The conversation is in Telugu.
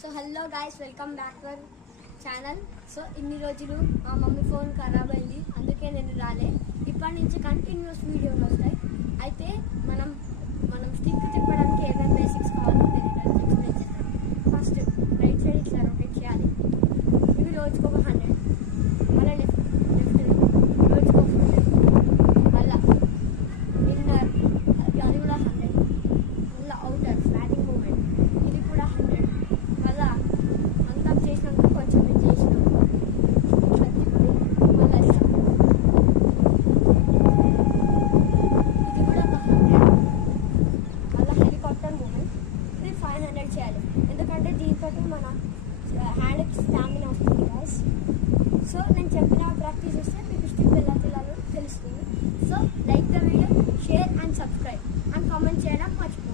So hello guys, welcome back to our channel. So ఇన్ని రోజులు మా మమ్మీ ఫోన్ ఖరాబ్ అయింది, అందుకే నేను రాలే. ఇప్పటి నుంచి కంటిన్యూస్ వీడియోలు వస్తాయి. అయితే మనం స్టిక్ తిప్పడానికి ఏమేమి బేసిక్స్ కావాలో నేను ఎక్స్ప్లెయిన్ చేస్తాను. ఫస్ట్ రైట్ సైడ్ ఇట్లా రొటేట్ చేయాలి. ఇవి రోజుకు ఒక 100. మళ్ళీ లెఫ్ట్ రోజుకు ఒక 100. మళ్ళీ ఇన్నర్ అది కూడా 100. మళ్ళీ అవుటర్ స్లాటింగ్ మూమెంట్ ఇది కూడా 100. మళ్ళీ అంతా చేసినాక కొంచెం ఇది చేసినాం ఇట్లా తిప్పి మళ్ళీ ఇస్తాం. ఇది కూడా ఒక 100. మళ్ళీ హెలికాప్టర్ మూమెంట్ ఇది 500 చేయాలి, ఎందుకంటే దీంతో మన హ్యాండ్కి స్టామినా వస్తుంది గైస్. సో నేను చెప్పిన ప్రాక్టీస్ చేస్తే మీకు స్టిక్ ఎలా తెలియాలో తెలుస్తుంది. So like the video, share and subscribe and comment చేయడం మర్చిపోండి.